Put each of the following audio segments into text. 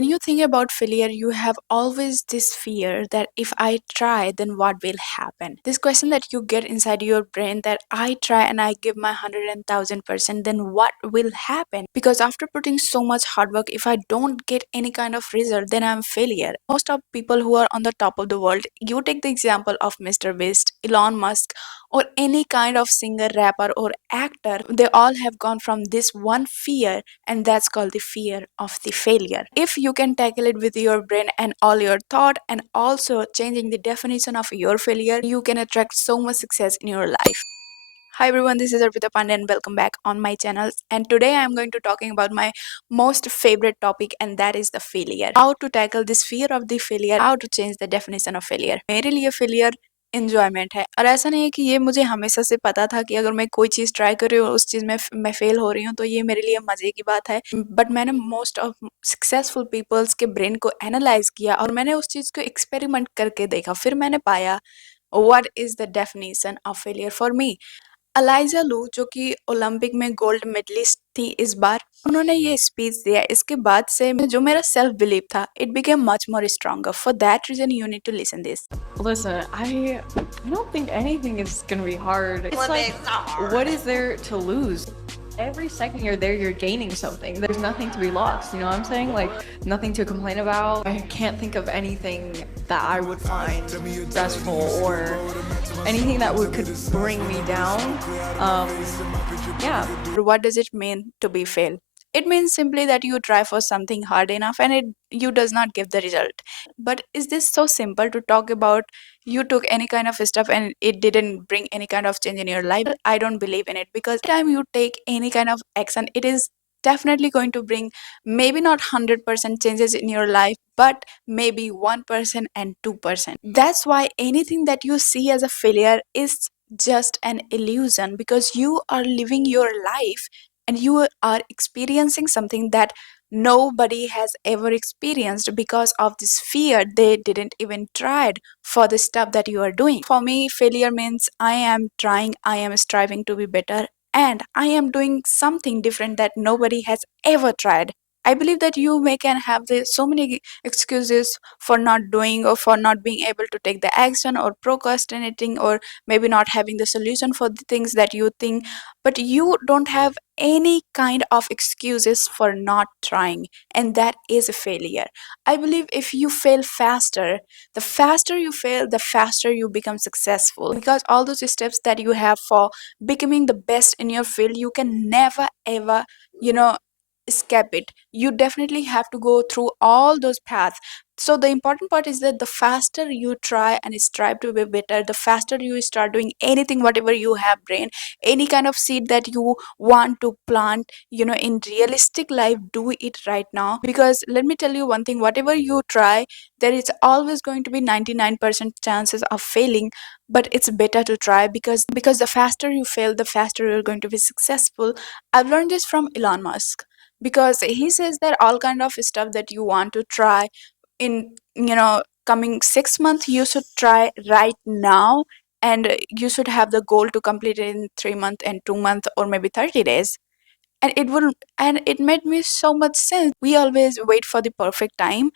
When you think about failure, you have always this fear that if I try, then what will happen? This question that you get inside your brain that I try and I give my 100,000%, then what will happen? Because after putting so much hard work, if I don't get any kind of result, then I'm failure. Most of people who are on the top of the world, you take the example of Mr. Beast, Elon Musk, or any kind of singer, rapper, or actor, they all have gone from this one fear, and that's called the fear of the failure. If you can tackle it with your brain and all your thought, and also changing the definition of your failure, you can attract so much success in your life. Hi everyone, this is Arpita Pandey and welcome back on my channel. And today I am going to talking about my most favorite topic, and that is the failure. How to tackle this fear of the failure, how to change the definition of failure. मेरे लिए failure enjoyment है, और ऐसा नहीं है कि ये मुझे हमेशा से पता था कि अगर मैं कोई चीज़ ट्राई कर रही हूँ उस चीज़ में मैं फेल हो रही हूँ तो ये मेरे लिए मज़े की बात है। बट मैंने मोस्ट ऑफ सक्सेसफुल पीपल्स के ब्रेन को एनालाइज किया और मैंने उस चीज़ को एक्सपेरिमेंट करके देखा, फिर मैंने पाया what is the definition of failure for me. ELISA लू जो कि ओलंपिक में गोल्ड मेडलिस्ट थी इस बार, उन्होंने ये स्पीच दिया। इसके बाद से जो मेरा सेल्फ बिलीव था, it became much more stronger. For that reason you need to listen this. Listen, I don't think anything is gonna be hard. It's like, It's not hard. what is there to lose? Every second you're there, you're gaining something. There's nothing to be lost, you know what I'm saying? Like, nothing to complain about. I can't think of anything that I would find stressful or anything that could bring me down. Yeah. What does it mean to be fail? It means simply that you try for something hard enough and you does not give the result. But is this so simple to talk about? You took any kind of stuff and it didn't bring any kind of change in your life? I don't believe in it, because time you take any kind of action, it is definitely going to bring maybe not 100% changes in your life, but maybe 1% and 2%. That's why anything that you see as a failure is just an illusion, because you are living your life and you are experiencing something that nobody has ever experienced. Because of this fear, they didn't even tried for the stuff that you are doing. For me, failure means I am trying, I am striving to be better, and I am doing something different that nobody has ever tried. I believe that you may can have so many excuses for not doing or for not being able to take the action or procrastinating or maybe not having the solution for the things that you think, but you don't have any kind of excuses for not trying, and that is a failure. I believe if you fail faster, the faster you fail, the faster you become successful, because all those steps that you have for becoming the best in your field, you can never ever, you know, escape it. You definitely have to go through all those paths. So the important part is that the faster you try and strive to be better, the faster you start doing anything, whatever you have brain, any kind of seed that you want to plant, in realistic life, do it right now. Because let me tell you one thing, whatever you try, there is always going to be 99% chances of failing, but it's better to try, because the faster you fail, the faster you're going to be successful. I've learned this from Elon Musk, because he says that all kind of stuff that you want to try in coming 6 months, you should try right now, and you should have the goal to complete it in 3 months and 2 months or maybe 30 days. And it made me so much sense. We always wait for the perfect time,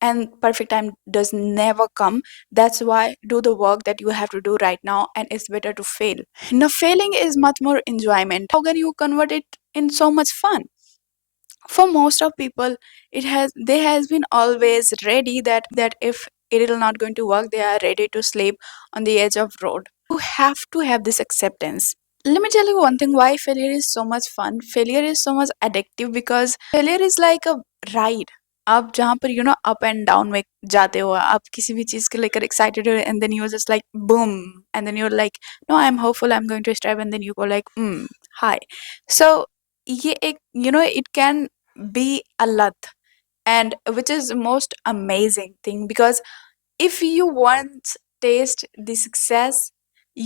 and perfect time does never come. That's why do the work that you have to do right now, and it's better to fail. Now failing is much more enjoyment. How can you convert it in so much fun? For most of people, they has been always ready that if it is not going to work, they are ready to sleep on the edge of road. You have to have this acceptance. Let me tell you one thing, why failure is so much fun, failure is so much addictive, because failure is like a ride. आप जहाँ पर up and down में जाते हो, आप किसी भी चीज के लेकर एक्साइटेड हो, and then you just like boom, and then you like no I am hopeful, I am going to strive, and then you go like high. So ये एक it can be a lot, and which is most amazing thing, because if you once taste the success,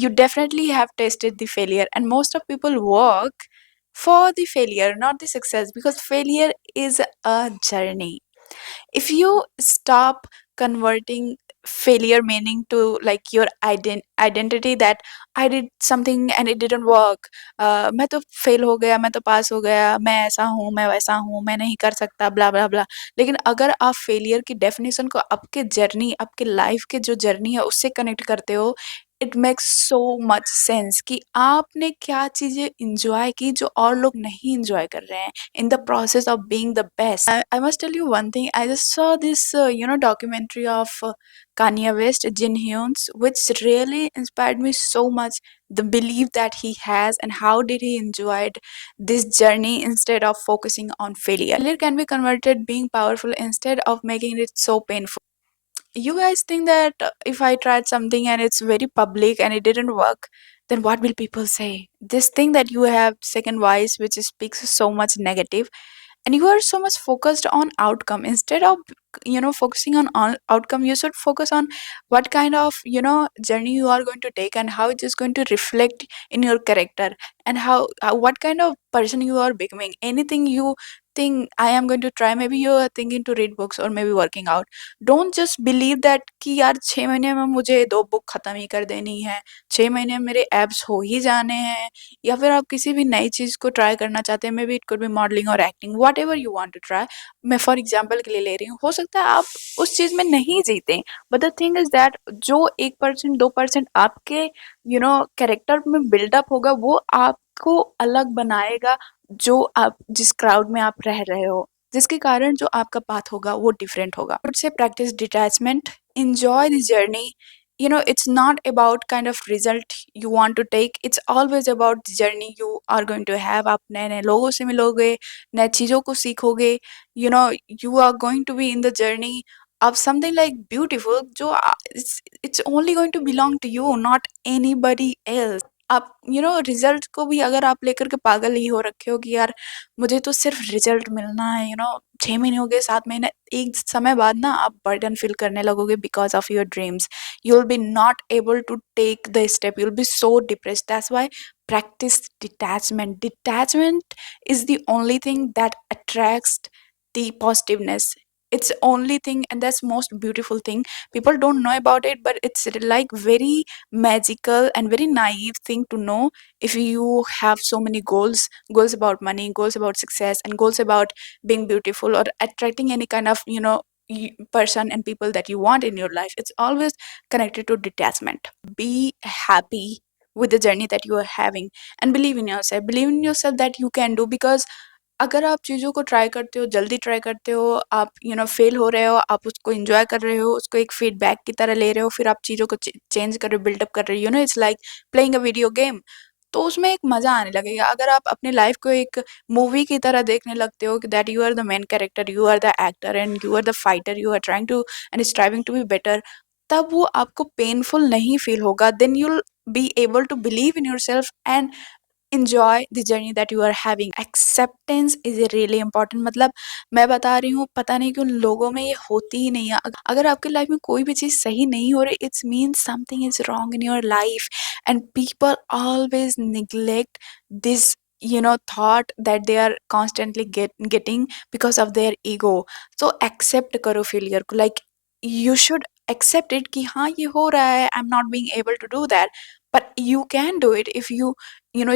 you definitely have tasted the failure. And most of people work for the failure, not the success, because failure is a journey. If you stop converting failure meaning to like your identity, that I did something and it didn't work, मैं तो fail हो गया, मैं तो पास हो गया, मैं ऐसा हूँ, मैं वैसा हूँ, मैं नहीं कर सकता, ब्ला ब्ला ब्ला। लेकिन अगर आप फेलियर की डेफिनेशन को आपके जर्नी, आपके लाइफ के जो जर्नी है उससे कनेक्ट करते हो, it makes so much sense कि आपने क्या चीजें इंजॉय की जो और लोग नहीं इंजॉय कर रहे हैं in the process of being the best. I must tell you one thing. I just saw this, documentary of Kanye West, Jin Hyun's, which really inspired me so much. The belief that he has and how did he enjoyed this journey instead of focusing on failure. Failure can be converted being powerful instead of making it so painful. You guys think that if I tried something and it's very public and it didn't work, then what will people say? This thing that you have second voice, which speaks so much negative, and you are so much focused on outcome instead of focusing on outcome. You should focus on what kind of journey you are going to take and how it is going to reflect in your character, and how what kind of person you are becoming. Anything you think I am going to try, maybe you are thinking to read books or maybe working out. Don't just believe that कि यार 6 महीने में मुझे 2 book खत्म ही कर देनी है, 6 महीने में मेरे एब्स हो ही जाने हैं, या फिर आप किसी भी नई चीज़ को ट्राई करना चाहते हैं, maybe it could be modelling और acting, whatever you want to try. मैं फॉर एग्जांपल के लिए ले रही हूँ, हो सकता है आप उस चीज़ में नहीं जीतें, but the thing is that जो 1% 2% आपके कैरेक्टर में बिल्डअप होगा, वो आपको अलग बनाएगा, जो आप जिस क्राउड में आप रह रहे हो, जिसके कारण जो आपका पाथ होगा वो डिफरेंट होगा। I would say practice detachment, enjoy the journey. It's not about kind of result you want to take. It's always about the journey you are going to have. आप नए नए लोगों से मिलोगे, नए चीज़ों को सीखोगे, you are going to be in the journey of something like beautiful, जो it's only going to belong to you, not anybody else. आप रिजल्ट को भी अगर आप लेकर के पागल ही हो रखे हो कि यार मुझे तो सिर्फ रिजल्ट मिलना है, 6 महीने हो गए, 7 महीने, एक समय बाद ना आप बर्डन फील करने लगोगे because of your dreams. You will be not able to take the step, you will be so depressed. That's why practice detachment. Detachment is the only thing that attracts the positiveness. It's the only thing, and that's most beautiful thing. People don't know about it, but it's like very magical and very naive thing to know. If you have so many goals about money, goals about success, and goals about being beautiful or attracting any kind of person and people that you want in your life, it's always connected to detachment. Be happy with the journey that you are having, and believe in yourself. Believe in yourself that you can do, because अगर आप चीज़ों को try करते हो, जल्दी try करते हो, आप फेल हो रहे हो, आप उसको एन्जॉय कर रहे हो, उसको एक फीडबैक की तरह ले रहे हो, फिर आप चीज़ों को चेंज कर रहे हो, बिल्डअप कर रहे हो, it's like playing a video game. तो उसमें एक मज़ा आने लगेगा। अगर आप अपनी लाइफ़ को एक मूवी की तरह देखने लगते हो कि that you are the main character, you are the actor and you are the fighter, you are trying to and striving to be better, तब वो आपको पेनफुल नहीं फील होगा। Then you will be able to believe in yourself and enjoy the journey that you are having. Acceptance is really important। मतलब मैं बता रही हूँ, पता नहीं क्यों लोगों में ये होती ही नहीं है। अगर आपकी लाइफ में कोई भी चीज़ सही नहीं हो रही, it's means something is wrong in your life, and people always neglect this thought that they are constantly getting because of their ego. So accept करो failure को, like you should accept it कि हाँ ये हो रहा है, I'm not being able to do that, but you can do it if you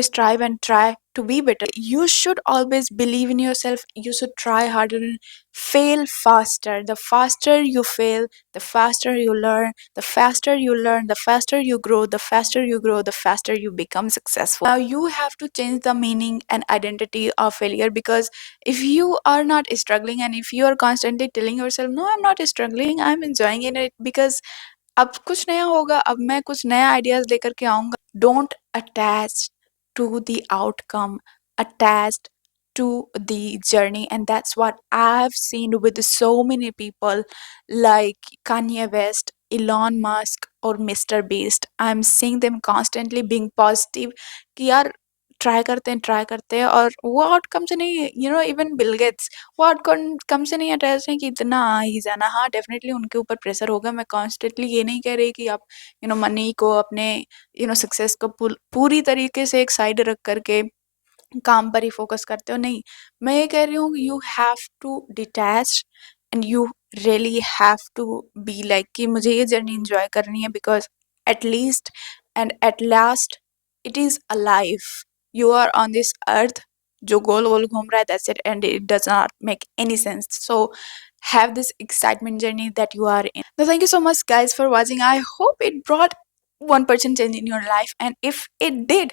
strive and try to be better. You should always believe in yourself. You should try harder and fail faster. The faster you fail, the faster you learn. The faster you learn, the faster you grow. The faster you grow, the faster you become successful. Now you have to change the meaning and identity of failure, because if you are not struggling and if you are constantly telling yourself, no, I'm not struggling, I'm enjoying it, because अब कुछ नया होगा, अब मैं कुछ नया ideas लेकर के आऊँगा। Don't attach to the outcome, attached to the journey. And that's what I've seen with so many people like Kanye West, Elon Musk, or Mr. Beast. I'm seeing them constantly being positive कि यार try करते हैं, और वो outcome से नहीं, even Bill Gates, वो outcome से नहीं अटैच है कि इतना आ ही जाना। हाँ, डेफिनेटली उनके ऊपर प्रेशर होगा। मैं कॉन्स्टेंटली ये नहीं कह रही कि आप मनी को, अपने सक्सेस को पूरी तरीके से एक साइड रख करके काम पर ही फोकस करते हो, नहीं। मैं ये कह रही हूँ, you have to detach and you really have to be like कि मुझे ये जर्नी enjoy करनी है because at least and at last it is alive. You are on this earth जो गोल गोल घूम रहा है, that's it, and it does not make any sense. So have this excitement journey that you are in. Now thank you so much guys for watching. I hope it brought 1% change in your life, and if it did,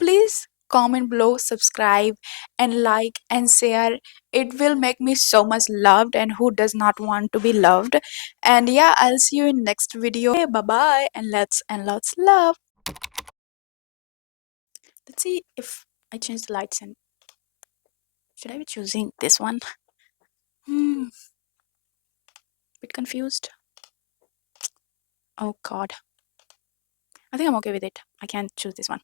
please comment below, subscribe and like and share. It will make me so much loved, and who does not want to be loved? And yeah, I'll see you in next video. Bye bye, and lots love. Let's see if I change the lights, and should I be choosing this one? Bit confused. Oh god, I think I'm okay with it. I can't choose this one.